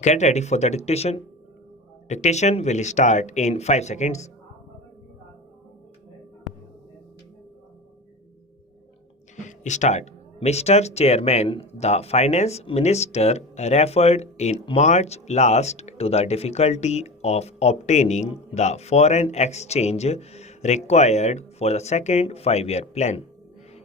Get ready for the dictation. Dictation will start in 5 seconds. Start. Mr. Chairman, the Finance Minister referred in March last to the difficulty of obtaining the foreign exchange required for the second 5-year plan.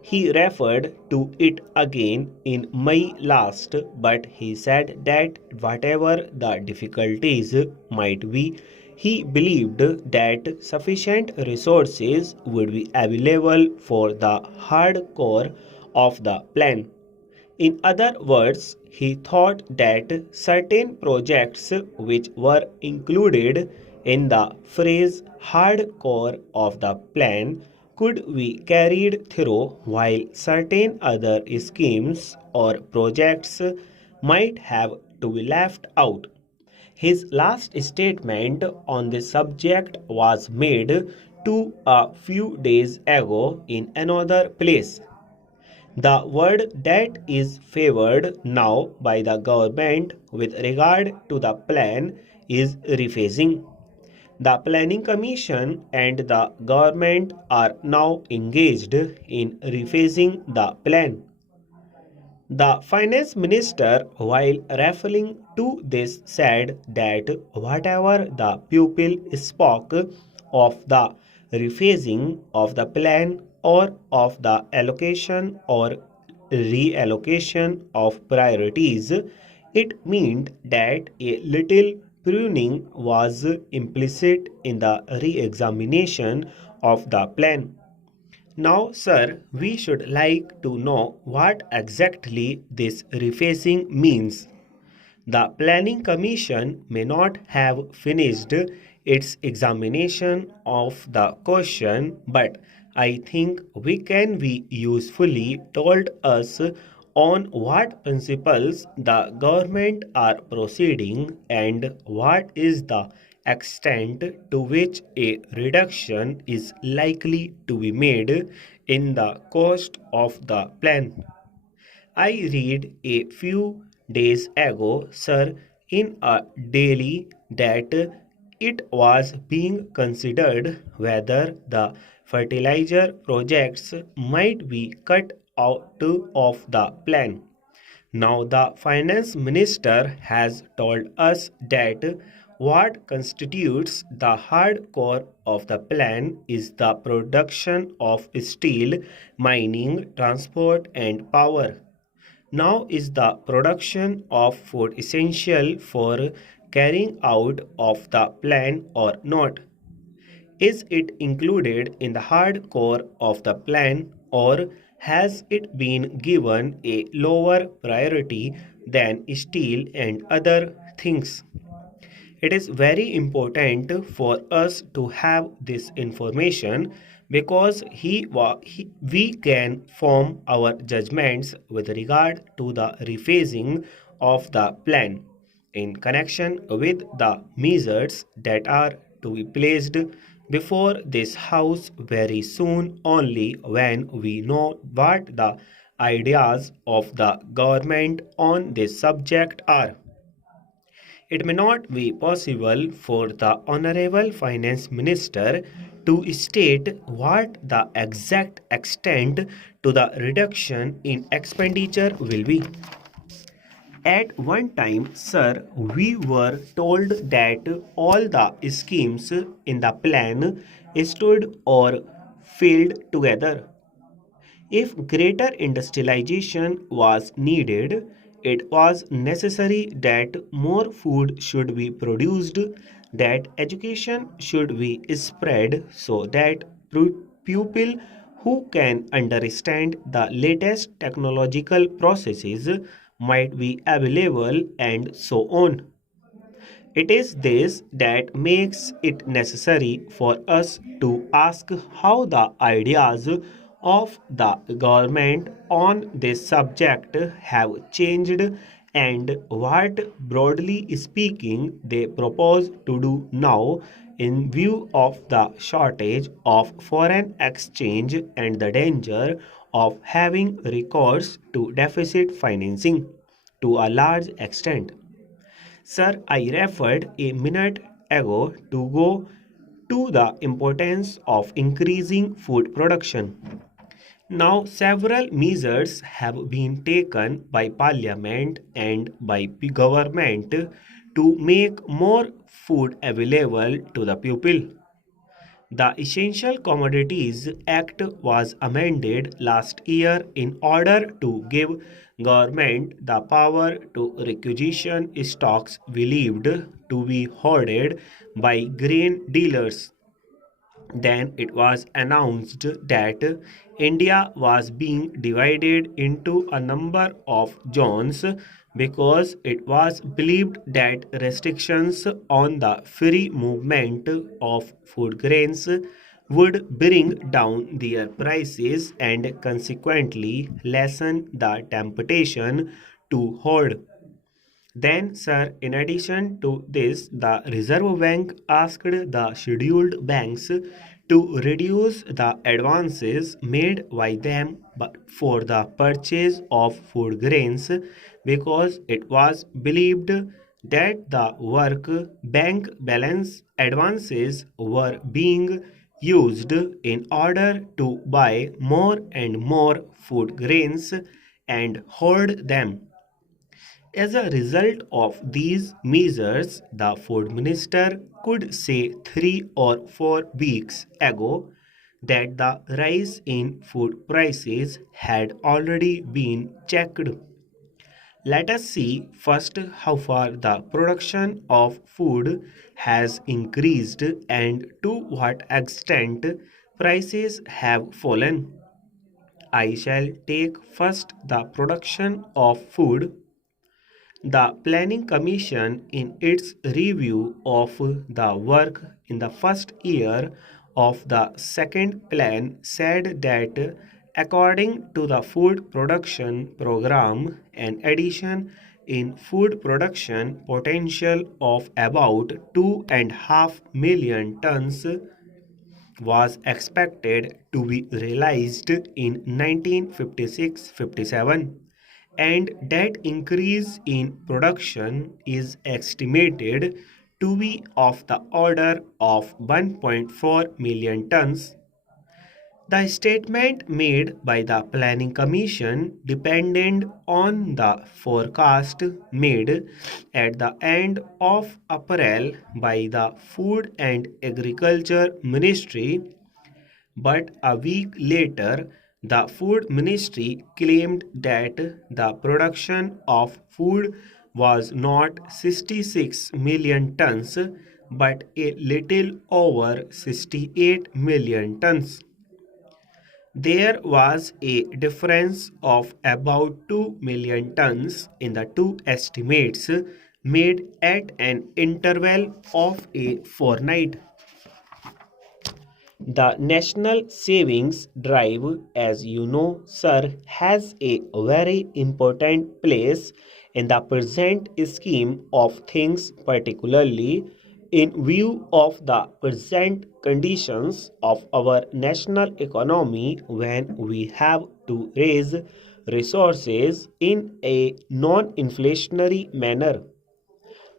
He referred to it again in May last, but he said that whatever the difficulties might be, he believed that sufficient resources would be available for the hardcore of the plan. In other words, he thought that certain projects which were included in the phrase hardcore of the plan could be carried through while certain other schemes or projects might have to be left out. His last statement on this subject was made to a few days ago in another place. The word that is favored now by the government with regard to the plan is rephasing. The Planning Commission and the government are now engaged in rephasing the plan. The Finance Minister, while referring to this, said that whatever the pupil spoke of the rephasing of the plan or of the allocation or reallocation of priorities, it meant that a little pruning was implicit in the re examination of the plan. Now, sir, we should like to know what exactly this rephasing means. The Planning Commission may not have finished its examination of the question, but I think we can be usefully told us on what principles the government are proceeding and what is the extent to which a reduction is likely to be made in the cost of the plan. I read a few days ago, sir, in a daily that it was being considered whether the fertilizer projects might be cut out of the plan. Now, the finance minister has told us that what constitutes the hard core of the plan is the production of steel, mining, transport, and power. Now, is the production of food essential for carrying out of the plan or not? Is it included in the hard core of the plan or has it been given a lower priority than steel and other things? It is very important for us to have this information because we can form our judgments with regard to the rephasing of the plan in connection with the measures that are to be placed before this house very soon only when we know what the ideas of the government on this subject are. It may not be possible for the Honorable Finance Minister to state what the exact extent to the reduction in expenditure will be. At one time, sir, we were told that all the schemes in the plan stood or failed together. If greater industrialization was needed, it was necessary that more food should be produced, that education should be spread so that people who can understand the latest technological processes might be available, and so on. It is this that makes it necessary for us to ask how the ideas of the government on this subject have changed and what, broadly speaking, they propose to do now in view of the shortage of foreign exchange and the danger of having recourse to deficit financing to a large extent. Sir, I referred a minute ago to go to the importance of increasing food production. Now, several measures have been taken by Parliament and by government to make more food available to the people. The Essential Commodities Act was amended last year in order to give government the power to requisition stocks believed to be hoarded by grain dealers. Then it was announced that India was being divided into a number of zones because it was believed that restrictions on the free movement of food grains would bring down their prices and consequently lessen the temptation to hoard. Then, sir, in addition to this, the Reserve Bank asked the scheduled banks to reduce the advances made by them for the purchase of food grains because it was believed that the work bank balance advances were being used in order to buy more and more food grains and hoard them. As a result of these measures, the food minister could say 3 or 4 weeks ago that the rise in food prices had already been checked. Let us see first how far the production of food has increased and to what extent prices have fallen. I shall take first the production of food. The Planning Commission, in its review of the work in the first year of the second plan, said that according to the food production program, an addition in food production potential of about 2.5 million tons was expected to be realized in 1956-57, and that increase in production is estimated to be of the order of 1.4 million tons. The statement made by the Planning Commission depended on the forecast made at the end of April by the Food and Agriculture Ministry, but a week later, the Food Ministry claimed that the production of food was not 66 million tons but a little over 68 million tons. There was a difference of about 2 million tons in the two estimates made at an interval of a fortnight. The National Savings Drive, as you know, sir, has a very important place in the present scheme of things, particularly in view of the present conditions of our national economy when we have to raise resources in a non inflationary manner.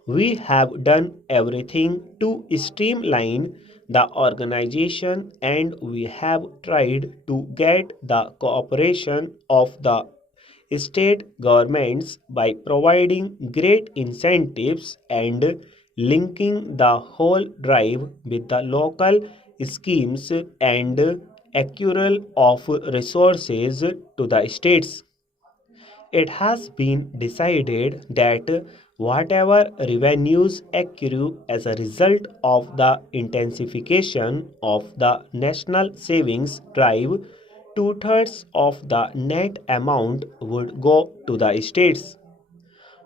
We have done everything to streamline the organization and we have tried to get the cooperation of the state governments by providing great incentives and linking the whole drive with the local schemes and accrual of resources to the states. It has been decided that whatever revenues accrue as a result of the intensification of the national savings drive, two-thirds of the net amount would go to the states.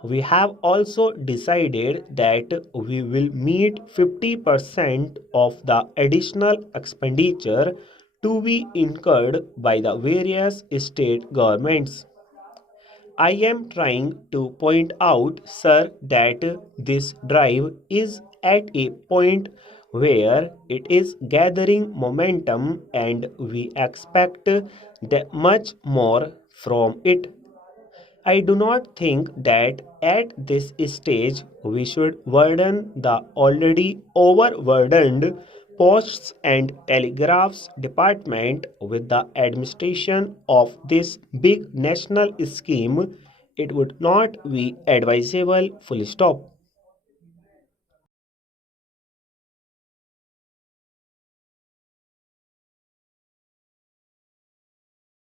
We have also decided that we will meet 50% of the additional expenditure to be incurred by the various state governments. I am trying to point out, sir, that this drive is at a point where it is gathering momentum and we expect much more from it. I do not think that at this stage we should burden the already overburdened Posts and Telegraphs Department with the administration of this big national scheme. It would not be advisable, full stop.